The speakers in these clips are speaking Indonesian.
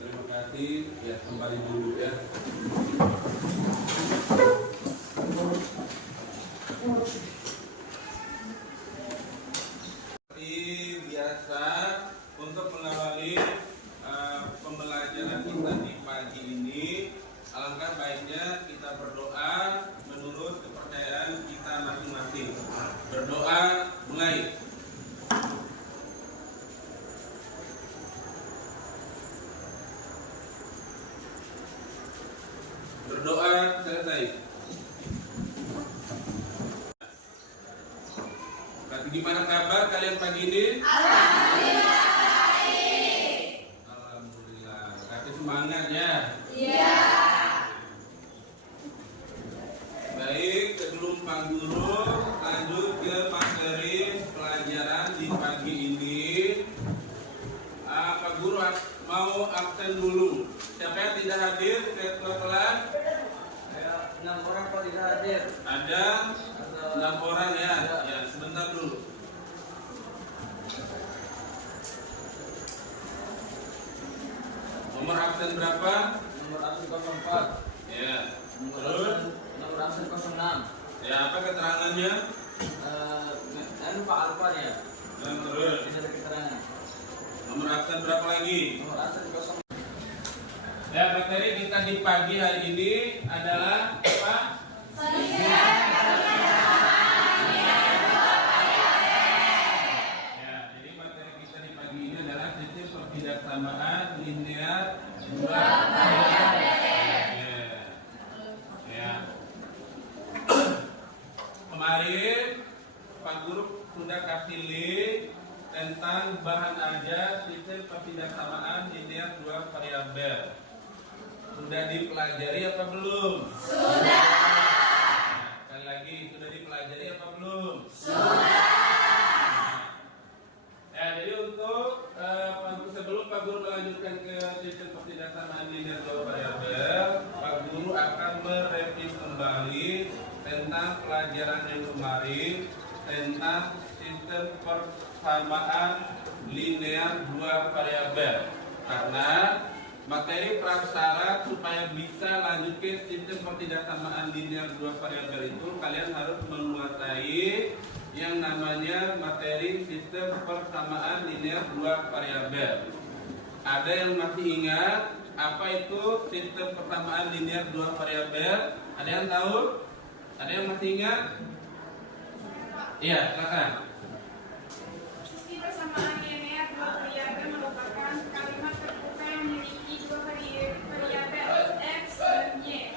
Terima kasih. Ya, kembali dulu ya. Seperti biasa, untuk mengawali pembelajaran kita di pagi ini, alangkah baiknya kita berdoa menurut kepercayaan kita masing-masing. Berdoa mulai. Berdoa selesai. Tapi gimana kabar kalian pagi ini? Alhamdulillah baik. Alhamdulillah. Kasih semangat ya. Iya. Baik, sebelum Pak Guru lanjut ke materi pelajaran di pagi ini, Pak Guru mau absen dulu. Siapa yang tidak hadir ke kelas? 6 orang kok tidak hadir. Ada 6 orang ya. Ya, sebentar dulu. Nomor absen berapa? Nomor absen 04. Ya. Nomor absen 06. Ya, apa keterangannya? Pak Alfa ya. Dan terus. Tidak ada keterangan. Nomor absen berapa lagi? Nomor absen 0. Ya, materi kita di pagi hari ini adalah apa? Ya, jadi materi kita di pagi ini adalah sistem pertidaksamaan linear dua variabel. Ya. Kemarin Pak Guru sudah kasih link tentang bahan ajar sistem pertidaksamaan linear dua variabel. Sudah dipelajari apa belum? Sudah. Nah, sekali lagi, sudah dipelajari apa belum? Sudah. Ya, jadi untuk sebelum Pak Guru melanjutkan ke sistem pertidaksamaan linear dua variabel, Pak Guru akan mereview kembali tentang pelajaran yang kemarin tentang sistem persamaan linear dua variabel. Karena materi prasyarat supaya bisa lanjut ke sistem pertidaksamaan linear dua variabel itu kalian harus menguasai yang namanya materi sistem persamaan linear dua variabel. Ada yang masih ingat apa itu sistem persamaan linear dua variabel? Ada yang tahu? Ada yang masih ingat? Iya, silakan. Sistem persamaan linear dua variabel merupakan kalimat terbuka yang memiliki dua variabel x dan y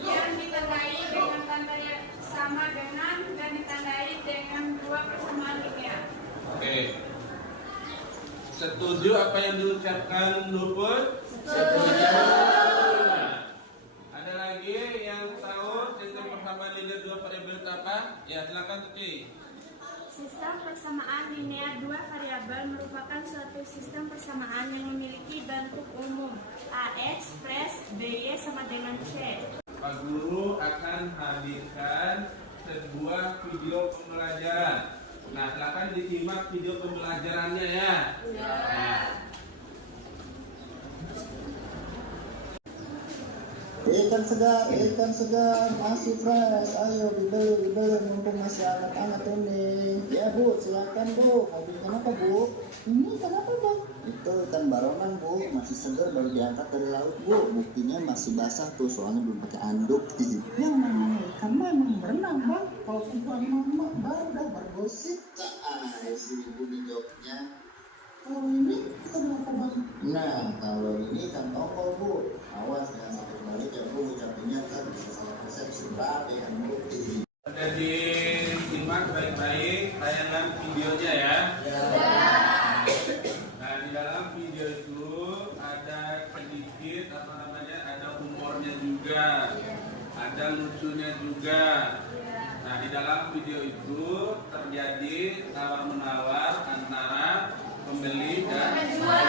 yang ditandai dengan tanda yang sama dengan dan ditandai dengan dua persamaan linear. Oke. Setuju apa yang diucapkan Luput? Setuju. Ada lagi yang tahu sistem persamaan linear dua variabel itu apa? Ya, silakan Tuti. Sistem persamaan linear dua variabel merupakan suatu sistem persamaan yang memiliki bentuk umum AX plus BY sama dengan C. Pak Guru akan hadirkan sebuah video pembelajaran. Nah, silakan disimak video pembelajarannya ya. Nah. Ikan segar, masih fresh. Ayo dibeli mumpung masih anak-anak ini. Ya Bu, silakan Bu. Mau beli apa Bu? Ini ikan apa Bang? Itu ikan barongan Bu, masih segar baru diangkat dari laut Bu. Buktinya masih basah tuh, soalnya belum pakai anduk. Yang namanya ikan memang berenang Bang. Kalau tujuan mama baru dah bergosip. Si ibu di joknya. Kalau ini ikan apa Bang? Nah, kalau ini ikan tongkol Bu. Awas jangan sampai balik ya Bu, ucapinnya kan bisa salah persepsi babe yang bukti. Ada disimak baik-baik tayangan videonya ya. Nah, di dalam video itu ada sedikit ada humornya juga, ada lucunya juga. Nah, di dalam video itu terjadi tawar-menawar antara pembeli dan penjual.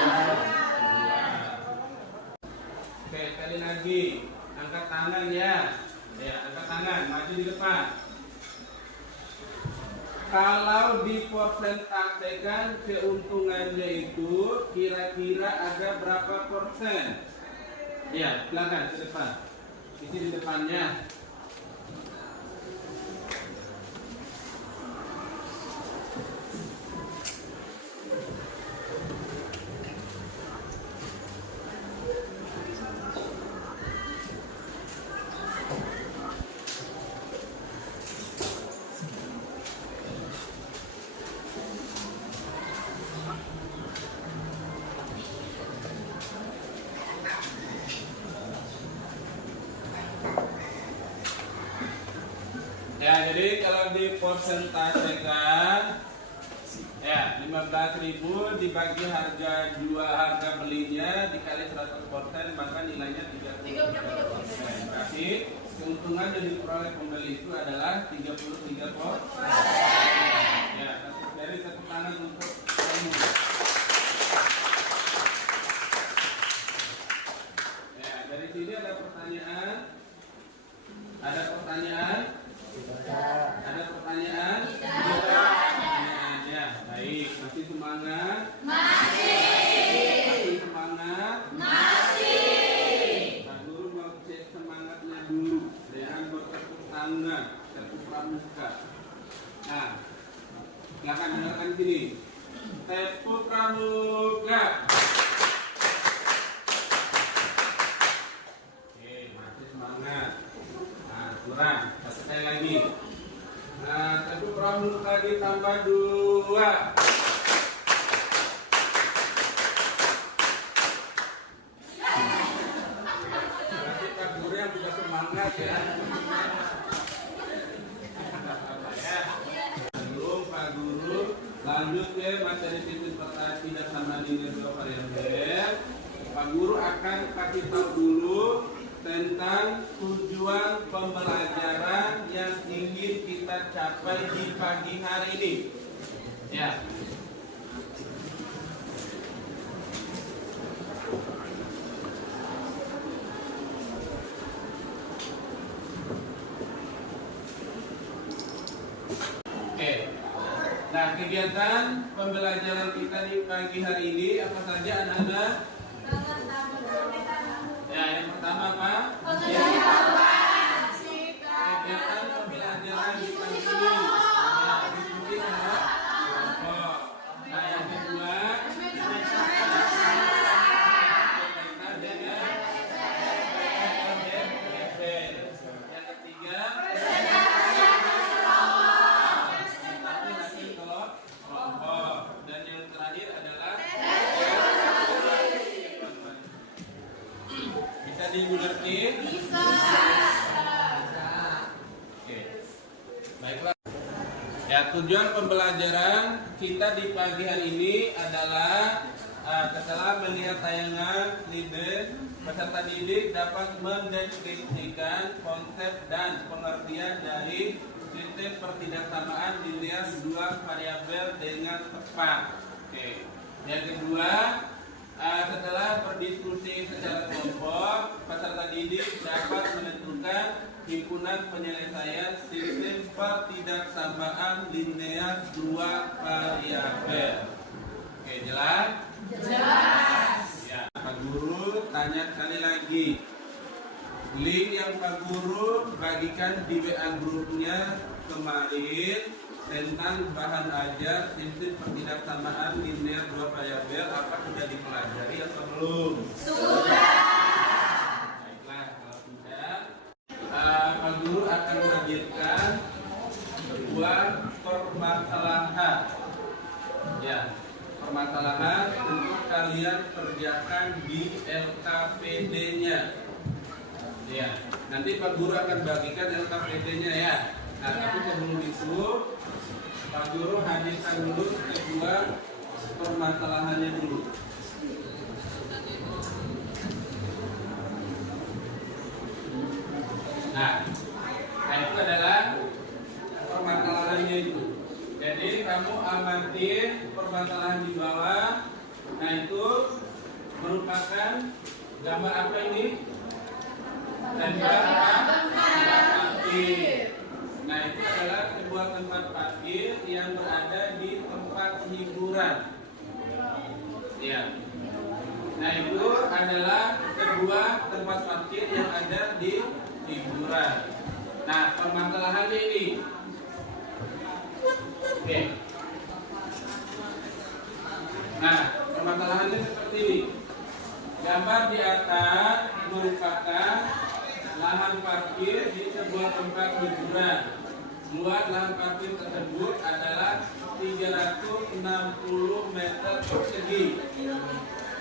Oke, sekali lagi, angkat tangan ya. Ya, angkat tangan, maju di depan. Kalau dipersentasekan keuntungannya itu kira-kira ada berapa persen? Ya, silakan ke depan. Isi di depannya. Ya, jadi kalau dipersentasekan ya 15.000 dibagi harga belinya dikali 100% maka nilainya 33%. Berarti keuntungan yang diperoleh pembeli itu adalah 33%. Ya, dari tepuk tangan untuk kamu. Ya, dari sini ada pertanyaan. Ada pertanyaan? Ada pertanyaan? Ya, baik. Masih semangat? Masih semangat? Pak Guru mau cek semangatnya dulu dengan bertepuk tangan, tepuk pramuka. Nah, silakan dengarkan sini. Tepuk pramuka. Oke, masih semangat. Nah, kurang. Sekali lagi. Nah, tepuk pramuka ditambah 2. Berarti Pak Guru yang juga semangat ya. Sebelum Pak Guru lanjut ke materi sistem tidak sama linear dua variabel, Pak Guru akan kasih tahu dulu tentang tujuan pembelajaran yang ingin kita capai di pagi hari ini. Ya. Oke. Nah, kegiatan pembelajaran kita di pagi hari ini apa saja anak-anak? Ya, yang pertama apa? Kegiatan pembelajaran di pagi ini. Ya, diskusi sama kelompok. Nah, yang kedua, kita dengan FL. Yang ketiga, kelompok. Dan yang terakhir adalah bisa dimengerti? Bisa. Oke. Baiklah. Ya, tujuan pembelajaran kita di pagi hari ini adalah setelah melihat tayangan slide, peserta didik dapat mendeskripsikan konsep dan pengertian dari sistem pertidaksamaan linear dua variabel dengan tepat. Oke. Yang kedua, setelah berdiskusi secara kelompok, peserta didik dapat menentukan himpunan penyelesaian sistem pertidaksamaan linear dua variabel. Oke, jelas? Jelas. Ya, Pak Guru tanya sekali lagi. Link yang Pak Guru bagikan di WA grupnya kemarin tentang bahan ajar sistem pertidaksamaan linear dua variabel, apa sudah dipelajari atau belum? Sudah. Baiklah, kalau sudah, Pak Guru akan menghadirkan sebuah permasalahan. Ya, permasalahan untuk kalian kerjakan di LKPD-nya. Ya, nanti Pak Guru akan bagikan LKPD-nya ya. Nah, tapi sebelum itu Pak Guru hadirkan dulu kedua permasalahannya dulu. Nah, itu adalah permasalahannya itu. Jadi kamu amatin permasalahan di bawah. Nah, itu merupakan gambar apa ini? Gambar apa? Aktif. Nah, itu adalah sebuah sebuah tempat parkir yang berada di tempat hiburan. Ya. Nah, itu adalah sebuah tempat parkir yang ada di hiburan. Nah, permasalahannya ini. Oke. Nah, permasalahannya seperti ini. Gambar di atas merupakan lahan parkir di sebuah tempat hiburan. Luas lahan parkir tersebut adalah 360 meter persegi.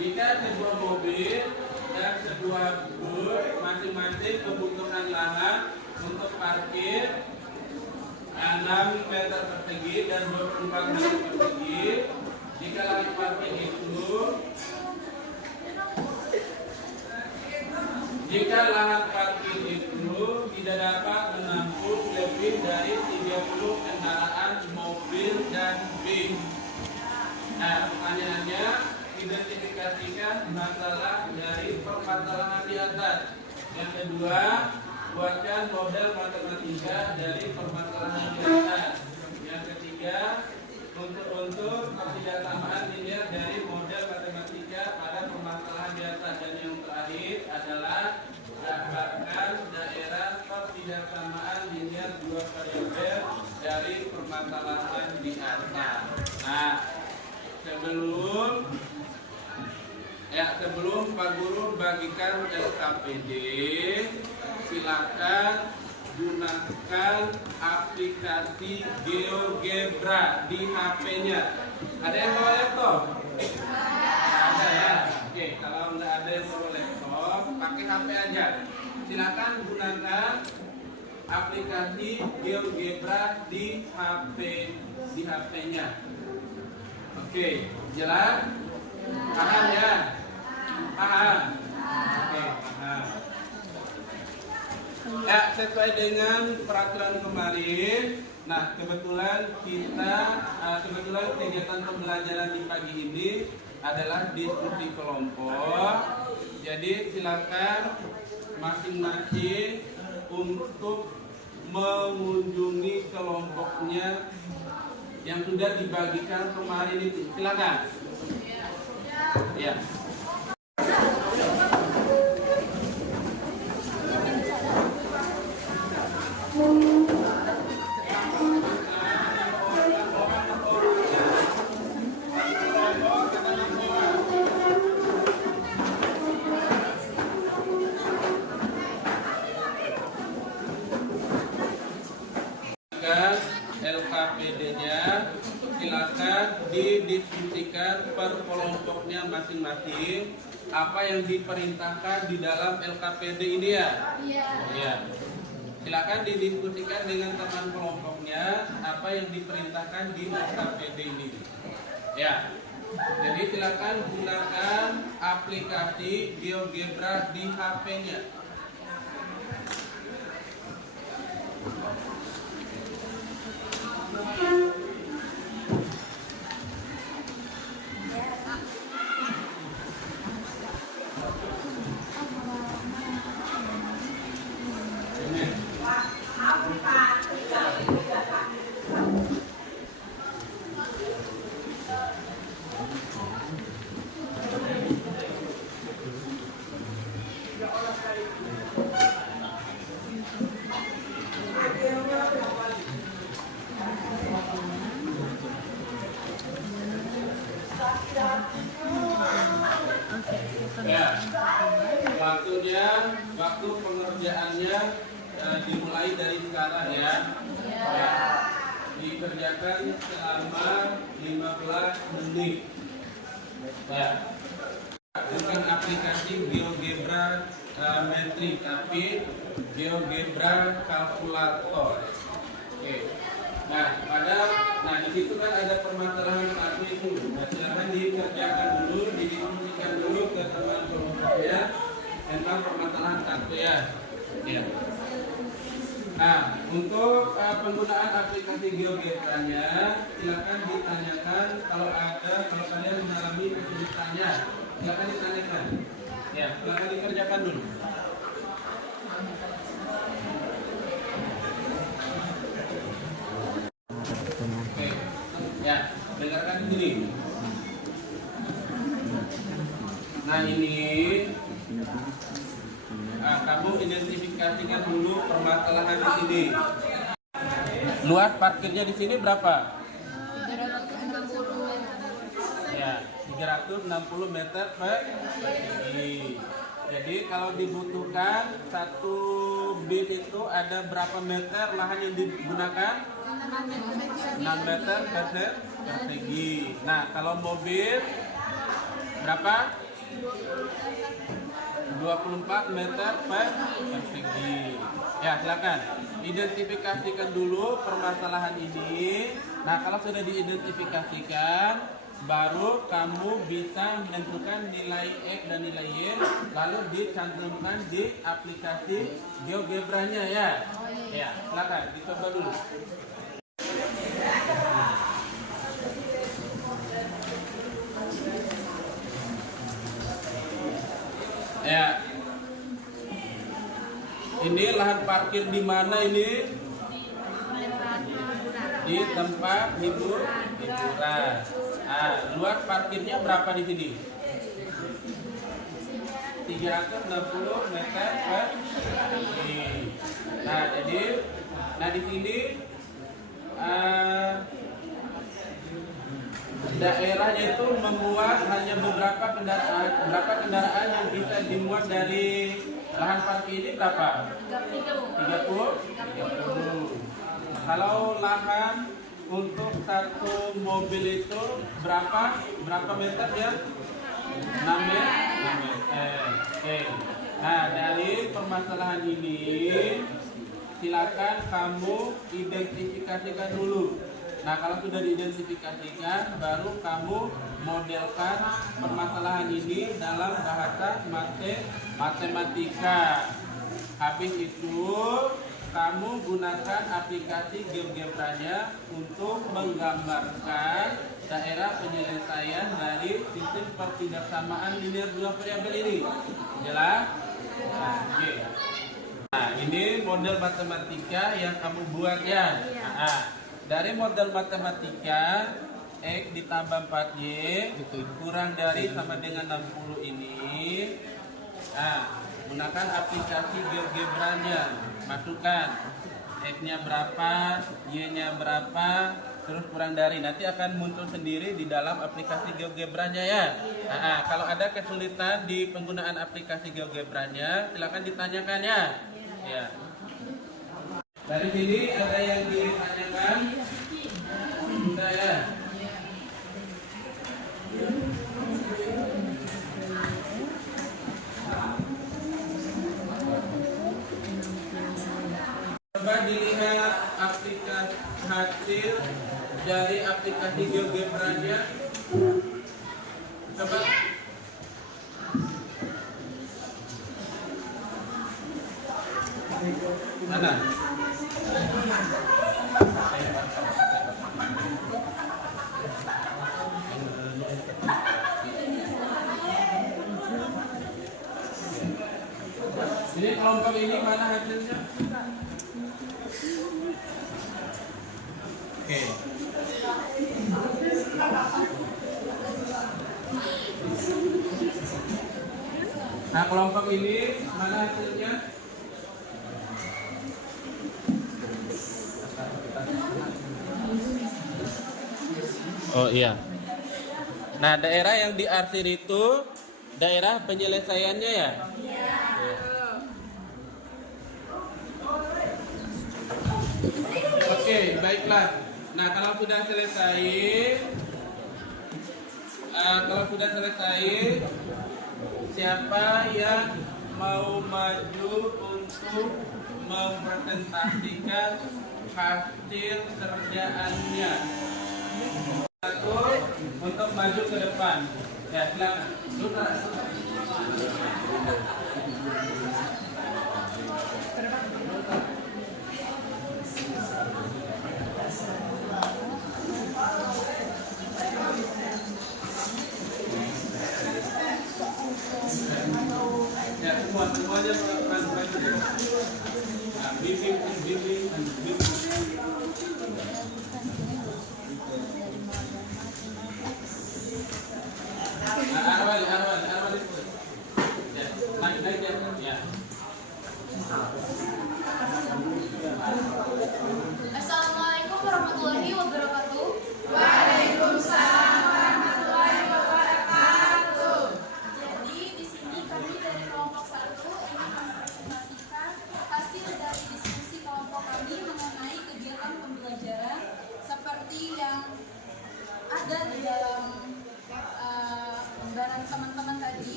Jika sebuah mobil dan sebuah bus masing-masing membutuhkan lahan untuk parkir 6 meter persegi dan 24 meter persegi, jika lahan parkir itu tidak dapat menampung lebih dari 30 kendaraan mobil dan bis. Nah, pertanyaannya, identifikasikan masalah dari permasalahan di atas. Yang kedua, buatkan model matematika dari permasalahan di atas. Yang ketiga, untuk ketidaksamaan dilihat dari model matematika pada permasalahan di atas. Dan yang terakhir adalah gambarkan daerah ketidaksamaan dilihat dua variabel dari permasalahan di atas. Nah, sebelum Pak Guru bagikan LKPD, silakan gunakan aplikasi GeoGebra di HP-nya. Ada yang bawa laptop? Ada ya. Oke, kalau nggak ada yang bawa laptop, pakai HP aja. Silakan gunakan aplikasi GeoGebra di HP-nya. Oke, jelas? Paham ya? Paham? Oke, paham. Ya, sesuai dengan peraturan kemarin. Nah, kebetulan kegiatan pembelajaran di pagi ini adalah diskusi kelompok. Jadi silakan masing-masing untuk mengunjungi kelompoknya yang sudah dibagikan kemarin itu. Silakan. Ya. LKPD-nya silakan didiskusikan per kelompoknya masing-masing apa yang diperintahkan di dalam LKPD ini ya. Iya. Silakan didiskusikan dengan teman kelompoknya apa yang diperintahkan di LKPD ini. Ya. Jadi silakan gunakan aplikasi GeoGebra di HP-nya. Ya, waktu pengerjaannya dimulai dari sekarang ya. Ya. Dikerjakan selama 15 menit. Ya. Bukan aplikasi GeoGebra metrik, tapi GeoGebra kalkulator. Oke. Nah, di situ kan ada permasalahan satu itu. Nah, silakan dikerjakan dulu, didiskusikan dulu ke teman kelompoknya tentang permasalahan satu ya. Ya. Nah, untuk penggunaan aplikasi GeoGebra-nya, silakan ditanyakan kalau kalian mengalami kesulitannya, silakan ditanyakan. Ya, silakan dikerjakan dulu. Nah ini, kamu identifikasikan dulu permasalahan di sini. Luas parkirnya di sini berapa? Ya, 360 meter persegi. Jadi kalau dibutuhkan satu bis itu ada berapa meter lahan yang digunakan? 6 meter persegi. Nah, kalau mobil berapa? 24 meter persegi. Ya, silakan. Identifikasikan dulu permasalahan ini. Nah, kalau sudah diidentifikasikan, baru kamu bisa menentukan nilai X dan nilai Y, lalu dicantumkan di aplikasi GeoGebra-nya ya. Ya, silakan dicoba dulu. Ya. Ini lahan parkir di mana ini? Di tempat hiburan. Nah, luas parkirnya berapa di sini? 360 meter persegi. Nah, jadi di sini daerahnya itu memuat hanya beberapa kendaraan. Berapa kendaraan yang bisa dimuat dari lahan parkir ini berapa? 30. Kalau lahan untuk satu mobil itu berapa meter ya? 6 meter. Oke. Nah, dari permasalahan ini silakan kamu identifikasikan dulu. Nah, kalau sudah diidentifikasikan, baru kamu modelkan permasalahan ini dalam bahasa matematika. Habis itu kamu gunakan aplikasi GeoGebra-nya untuk menggambarkan daerah penyelesaian dari sistem pertidaksamaan linear dua variabel ini. Jelas? Nah, okay. Nah, ini model matematika yang kamu buat ya. Nah, dari model matematika X ditambah 4Y kurang dari sama dengan 60 ini. Nah, gunakan aplikasi GeoGebra-nya. Masukkan X-nya berapa, Y-nya berapa, terus kurang dari. Nanti akan muncul sendiri di dalam aplikasi GeoGebra-nya ya. Nah, kalau ada kesulitan di penggunaan aplikasi GeoGebra-nya, silakan ditanyakan ya. Ya. Dari sini ada yang ditanyakan? Sudah ya. Coba dilihat aplikasi hasil dari aplikasi GeoGebra-nya. Coba. Mana? Ini kelompok ini mana hasilnya? Oke. Nah, kelompok ini mana hasilnya? Oh iya. Nah, daerah yang diarsir itu daerah penyelesaiannya ya? Oke, baiklah. Nah, kalau sudah selesai, siapa yang mau maju untuk mempresentasikan hasil kerjaannya? Satu untuk maju ke depan. Ya, silakan. Ya, semuanya melakukan maju. Nah, bimbing. Arwali.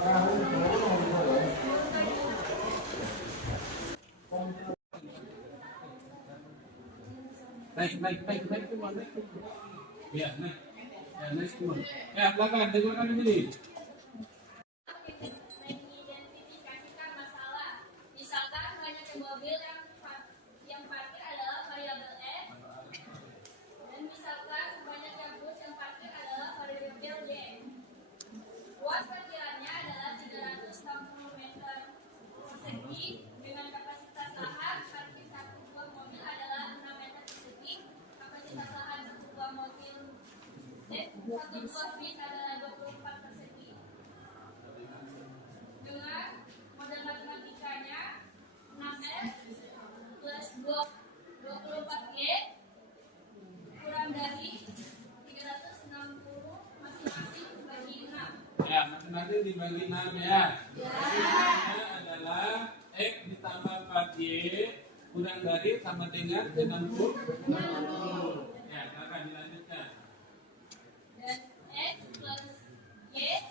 Naik semua, naik semua. Ya, naik. Ya, naik semua. Ya, silakan, dengarkan di sini. Mengidentifikasikan masalah. Misalkan banyaknya mobil yang parkir adalah variabel F, dan misalkan banyaknya bus yang parkir adalah variabel Y. Luas parkirannya adalah 360 meter persegi dengan kapasitas lahan parkir satu buah mobil adalah 6 meter persegi. Kapasitas lahan satu buah bis adalah 24 persegi. Dengan model matematikanya 6F plus 24Y kurang dari 360 masing-masing bagi 6. Ya, masing-masing dibagi 6 ya. Hasilnya adalah X ditambah 4Y kurang dari sama dengan 60. Ya, silakan dilanjutkan. Dan X plus Y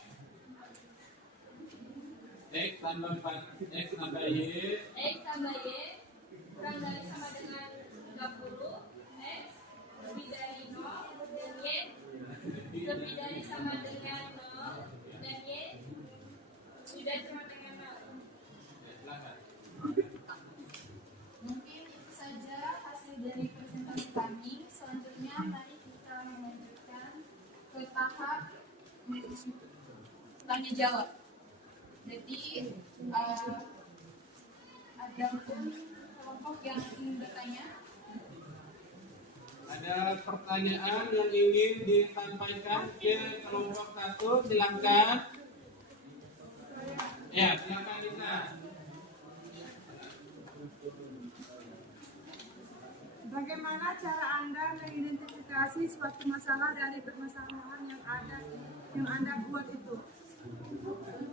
X tambah 4, X tambah Y kurang dari sama dengan 30. X lebih dari 0 dan Y lebih dari sama dengan 0 dan Y lebih dari sama dengan 0. Ya, silakan. Mungkin itu saja hasil dari presentasi kami. Selanjutnya mari kita melanjutkan ke tahap tanya jawab. Jadi ada kelompok yang ingin bertanya. Ada pertanyaan yang ingin disampaikan ke kelompok 1, silakan. Ya, silakan Nisa. Bagaimana cara Anda mengidentifikasi suatu masalah dari permasalahan yang Anda buat itu?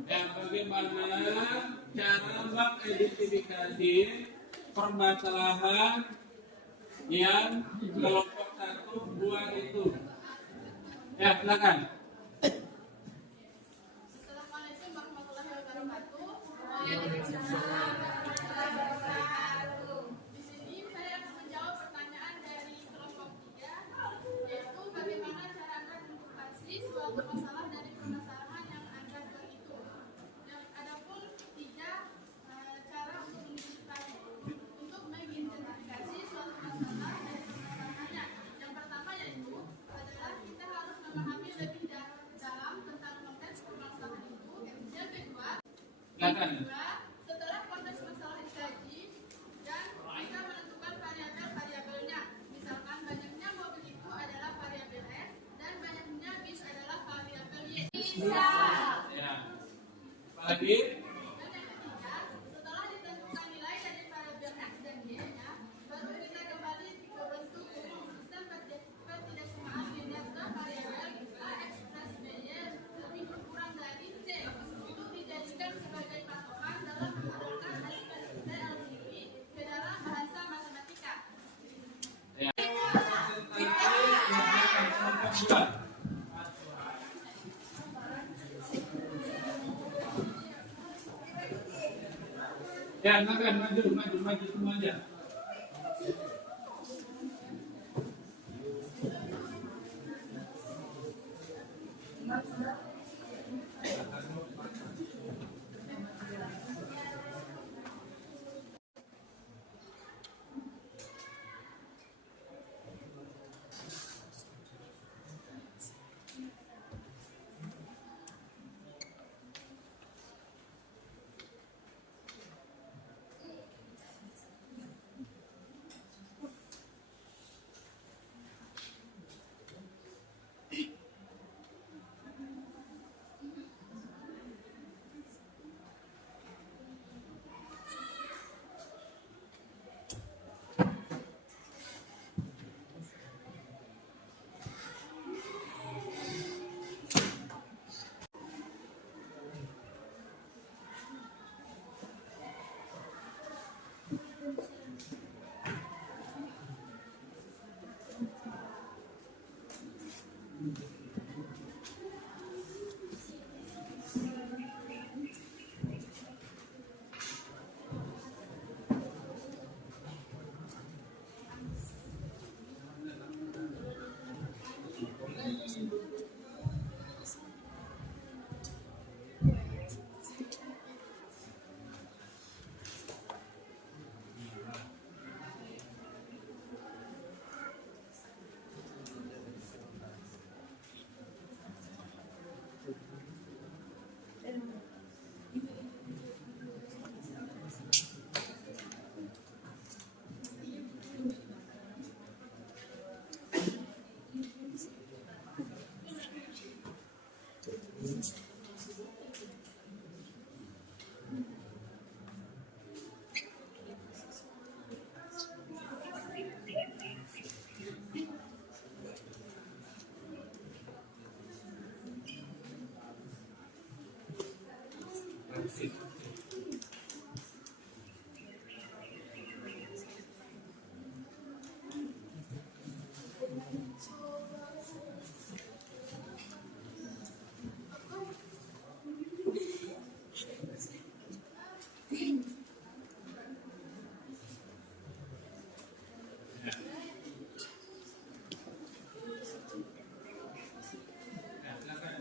Ya, bagaimana cara mengidentifikasi permasalahan yang kelompok 1 buat itu? Ya, silakan. Assalamualaikum warahmatullahi wabarakatuh. Di sini saya akan menjawab pertanyaan dari kelompok 3, yaitu bagaimana cara Anda mengidentifikasi suatu masalah dari permasalahan yang Anda buat itu. Dan adapun 3 cara untuk mengidentifikasi suatu masalah dari permasalahannya. Yang pertama yaitu adalah kita harus memahami lebih dalam tentang konteks permasalahan itu. Yang kedua, Silakan. setelah konteks masalah dikaji dan kita menentukan variabel-variabelnya. Misalkan banyaknya mobil itu adalah variabel F dan banyaknya bis adalah variabel Y. Ya. Apalagi? Dan yang ketiga, setelah ditentukan nilai dari variabel X dan Y-nya, baru kita kembali ke bentuk umum sistem pertidaksamaan linear ke variabel A X plus BY lebih kurang dari C untuk dijadikan sebagai patokan dalam mengarahkan LDP ke dalam bahasa matematika. Ya. Presentasi mengerjakan kelompok 2. Ya, silakan maju semua aja.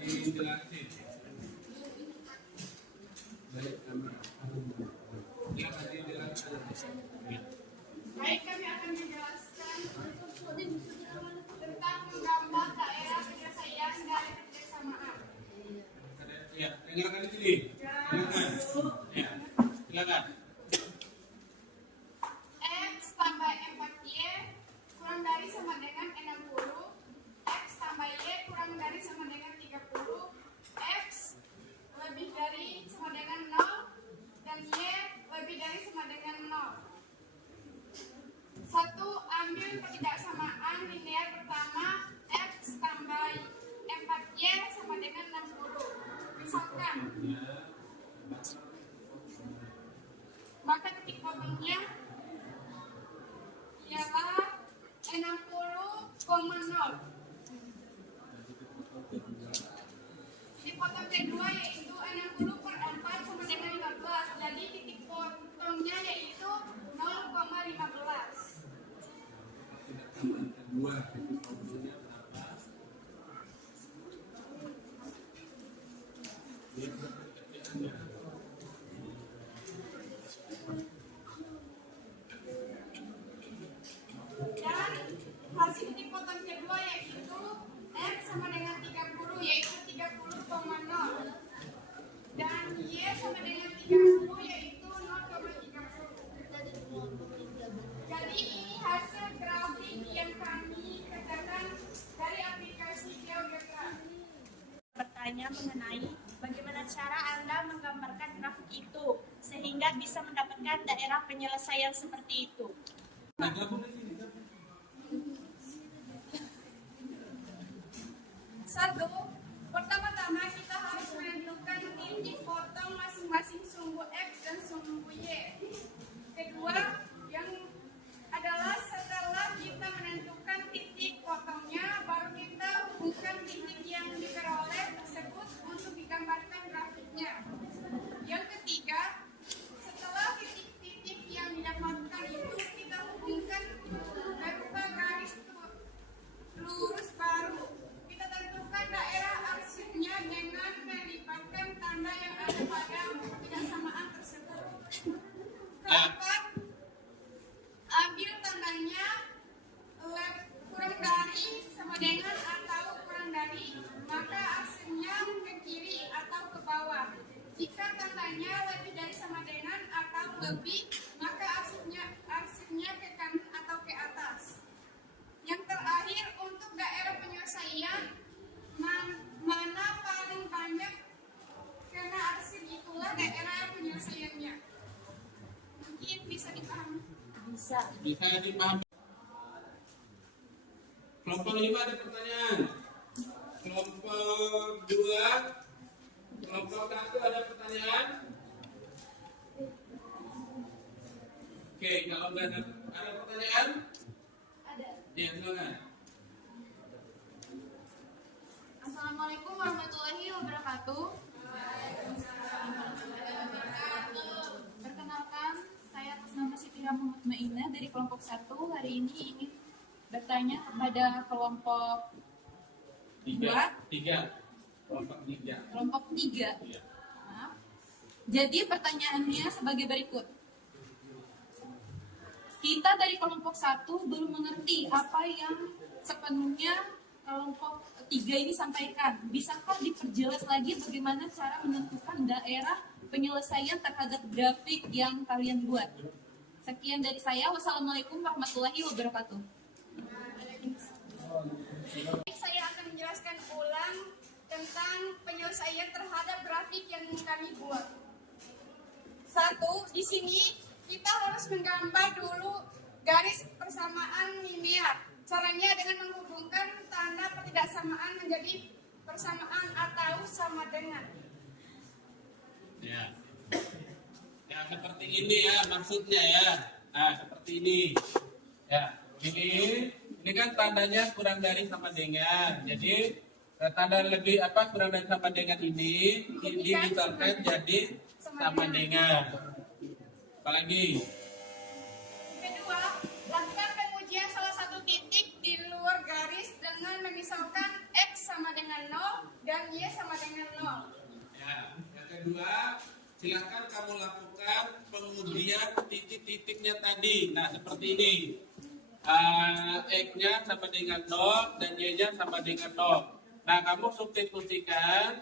dijelasin. Silakan dijelaskan. Baik, kami akan menjelaskan tentang menggambar daerah penyelesaian dari kebersamaan. Ya, dengarkan di sini. Silakan. Ya, silakan. X tambah 4Y kurang dari sama dengan 60. X tambah Y kurang dari sama dengan 30. X lebih dari sama dengan 0 dan Y lebih dari sama dengan 0. Satu, ambil ketidaksamaan linear pertama X tambah 4Y sama dengan 60. Misalkan, maka titik potongnya ialah 60,0. Dipotong kedua yaitu 60/4 sama dengan 15. Jadi titik potongnya yaitu 0,15. Dua. Dan hasil titik potong kedua yaitu X sama dengan 30 yaitu 30,0. Dan Y sama dengan 30 yaitu 0,30. Jadi ini hasil grafik yang kami kerjakan dari aplikasi GeoGebra. Bertanya mengenai bagaimana cara Anda menggambarkan grafik itu sehingga bisa mendapatkan daerah penyelesaian seperti itu. Nah, gabung di sini. Satu, pertama-tama kita harus menentukan titik potong masing-masing sumbu X dan sumbu Y. Kedua, yang adalah setelah kita menentukan titik potongnya, baru kita hubungkan titik yang diperoleh tersebut untuk digambarkan grafiknya. Yang ketiga, setelah titik-titik yang didapatkan itu kita hubungkan berupa garis lurus baru. Kita tentukan daerah arsipnya dengan melipatkan tanda yang ada pada ketidaksamaan tersebut. Keempat, ambil tandanya kurang dari sama dengan atau kurang dari, maka arsipnya ke kiri atau ke bawah. Jika tandanya lebih dari sama dengan atau lebih, maka arsipnya ke kanan atau ke atas. Yang terakhir, untuk daerah penyelesaian mana paling banyak, karena arsip itulah daerah penyelesaiannya. Mungkin bisa dipahami. Bisa. Bisa dipahami. Kelompok 5 ada pertanyaan. Kelompok 2, kelompok 1 ada pertanyaan. Oke, kalau nggak ada pertanyaan, Ada. ya silakan. Assalamualaikum warahmatullahi wabarakatuh. Perkenalkan, saya atas nama Siti Rahma Mutmainah dari kelompok 1. Hari ini ingin bertanya kepada kelompok 3. Kelompok 3. kelompok 3. Iya. Maaf. Jadi pertanyaannya sebagai berikut. Kita dari kelompok 1 belum mengerti apa yang sepenuhnya kelompok 3 ini sampaikan. Bisakah diperjelas lagi bagaimana cara menentukan daerah penyelesaian terhadap grafik yang kalian buat? Sekian dari saya. Wassalamualaikum warahmatullahi wabarakatuh. Saya akan menjelaskan ulang tentang penyelesaian terhadap grafik yang kami buat. Satu, di sini kita harus menggambar dulu garis persamaan linear. Caranya dengan menghubungkan tanda ketidaksamaan menjadi persamaan atau sama dengan. Ya. Ya seperti ini ya maksudnya ya. Nah, seperti ini. Ya, ini kan tandanya kurang dari sama dengan. Jadi tanda lebih kurang dari sama dengan ini misalkan jadi sama dengan. Apalagi? Kedua, lakukan pengujian salah satu titik di luar garis dengan memisalkan X sama dengan 0 dan Y sama dengan 0. Ya, yang kedua, silakan kamu lakukan pengujian titik-titiknya tadi. Nah, seperti ini. X-nya sama dengan 0 dan Y-nya sama dengan 0. Nah, kamu substitusikan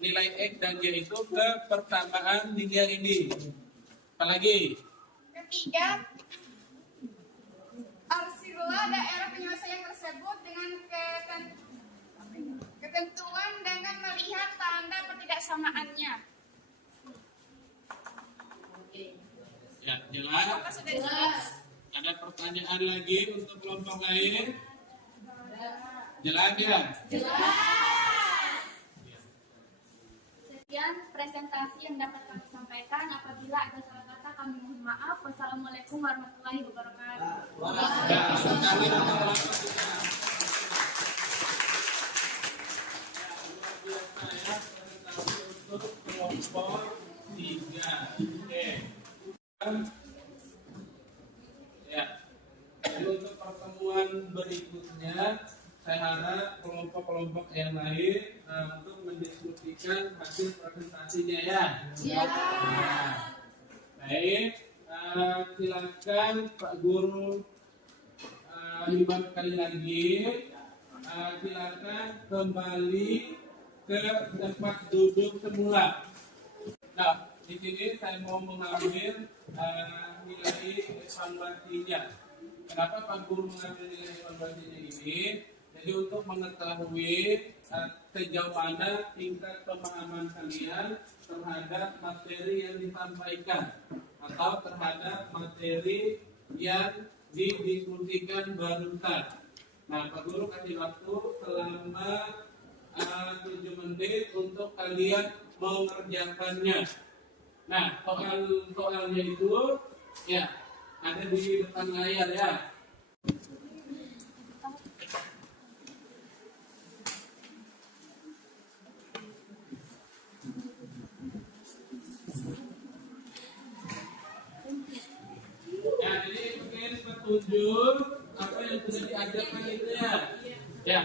nilai X dan Y itu ke persamaan linear ini. Apalagi? Ketiga, arsilah daerah penyelesaian tersebut dengan ketentuan dengan melihat tanda pertidaksamaannya. Ya, jelas. Apakah sudah jelas? Ada pertanyaan lagi untuk kelompok lain? Jelas ya? Sekian presentasi yang dapat kami sampaikan. Apabila ada salah kata kami mohon maaf. Wassalamualaikum warahmatullahi wabarakatuh. Ya, sekali untuk kelompok kita. Ya, luar biasa ya, presentasi untuk kelompok 3. Oke. Ya, jadi untuk pertemuan berikutnya saya harap kelompok-kelompok yang lain untuk mendiskusikan hasil presentasinya ya. Nah, baik, silakan Pak Guru himbau sekali lagi, silakan kembali ke tempat duduk semula. Nah, di sini saya mau mengambil nilai evaluasinya. Kenapa Pak Guru mengambil nilai evaluasinya ini? Jadi untuk mengetahui sejauh mana tingkat pemahaman kalian terhadap materi yang disampaikan atau terhadap materi yang didiskusikan barusan. Nah, Pak Guru kasih waktu selama 7 menit untuk kalian mengerjakannya. Nah, soalnya itu ya ada di depan layar ya. Ya, jadi mungkin petunjuk apa yang sudah diajarkan itu ya. Ya.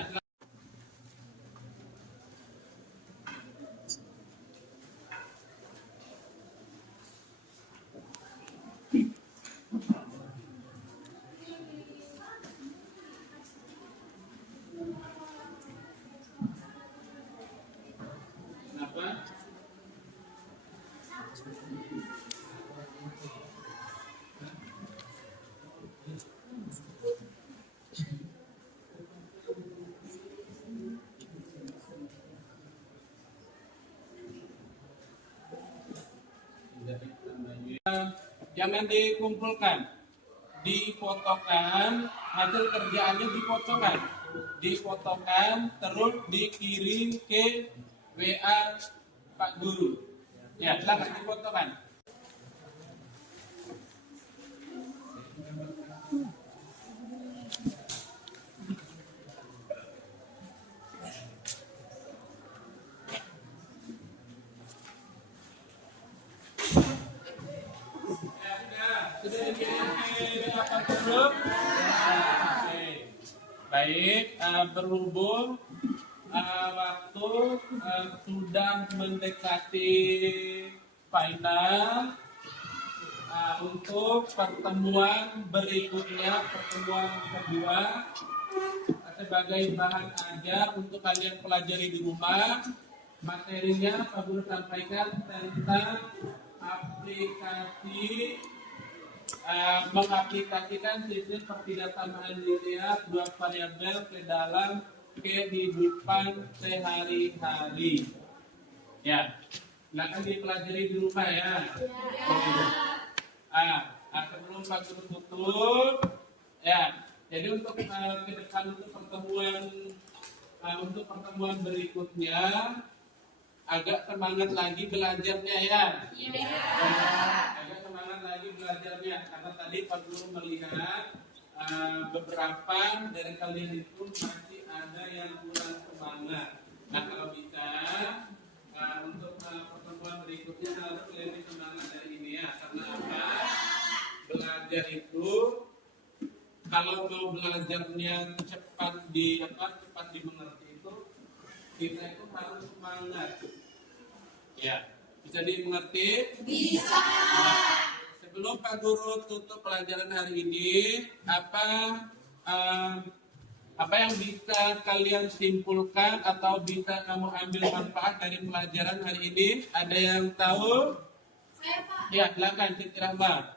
Kenapa? Jangan dikumpulkan, difotokan, hasil kerjaannya difotokan, terus dikirim ke WA Pak Guru. Ya, silakan difotokan. Sudah dikirim ke WA Pak Guru? Oke. Baik, berhubung waktu sudah mendekati final, untuk pertemuan berikutnya, pertemuan kedua, sebagai bahan ajar untuk kalian pelajari di rumah, materinya Pak Guru sampaikan tentang aplikasi mengaplikasikan sistem pertidaksamaan linear dua variabel ke dalam kehidupan sehari-hari. Ya, silakan dipelajari di rumah ya. Sebelum Pak Guru tutup, ya. Jadi untuk ke depan untuk pertemuan berikutnya agak semangat lagi belajarnya ya. Agak semangat lagi belajarnya karena tadi Pak Guru melihat beberapa dari kalian itu masih ada yang kurang semangat. Nah, kalau bisa untuk pertemuan berikutnya harus lebih semangat dari ini ya. Karena apa? Belajar itu kalau mau belajarnya cepat dimengerti itu kita itu harus semangat. Ya, bisa dimengerti? Bisa. Sebelum Pak Guru tutup pelajaran hari ini, apa yang bisa kalian simpulkan atau bisa kamu ambil manfaat dari pelajaran hari ini? Ada yang tahu? Saya Pak. Ya, silakan Siti Rahma.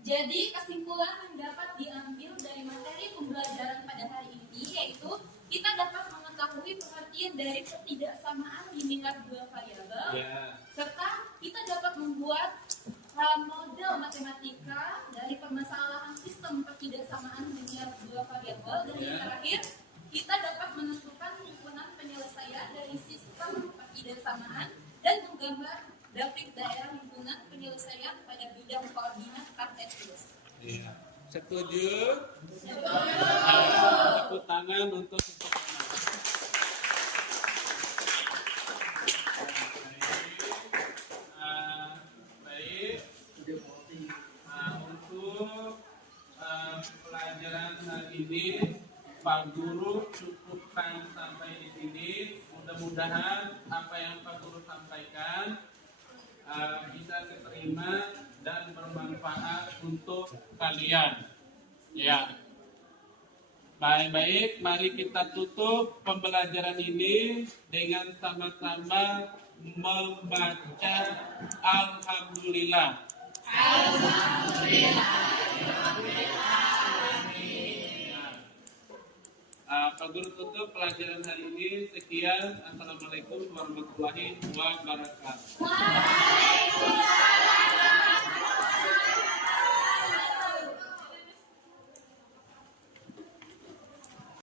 Jadi kesimpulan yang dapat diambil dari materi pembelajaran pada hari ini yaitu kita dapat mengetahui pengertian dari ketidaksamaan linear dua variabel, serta kita dapat membuat model matematika dari permasalahan sistem ketidaksamaan linear dua variabel, dan yang terakhir kita dapat menentukan himpunan penyelesaian dari sistem ketidaksamaan dan menggambar grafik daerah himpunan penyelesaian pada bidang koordinat Kartesius. Iya. Setuju? Setuju. Tepuk tangan untuk baik. Untuk pelajaran hari ini Pak Guru cukupkan sampai di sini. Mudah-mudahan apa yang Pak Guru sampaikan bisa diterima dan bermanfaat untuk kalian. Ya. Baik-baik, mari kita tutup pembelajaran ini dengan sama-sama membaca Alhamdulillah. Alhamdulillah. Pak Guru tutup pelajaran hari ini. Sekian. Assalamualaikum warahmatullahi wabarakatuh. Waalaikumsalam.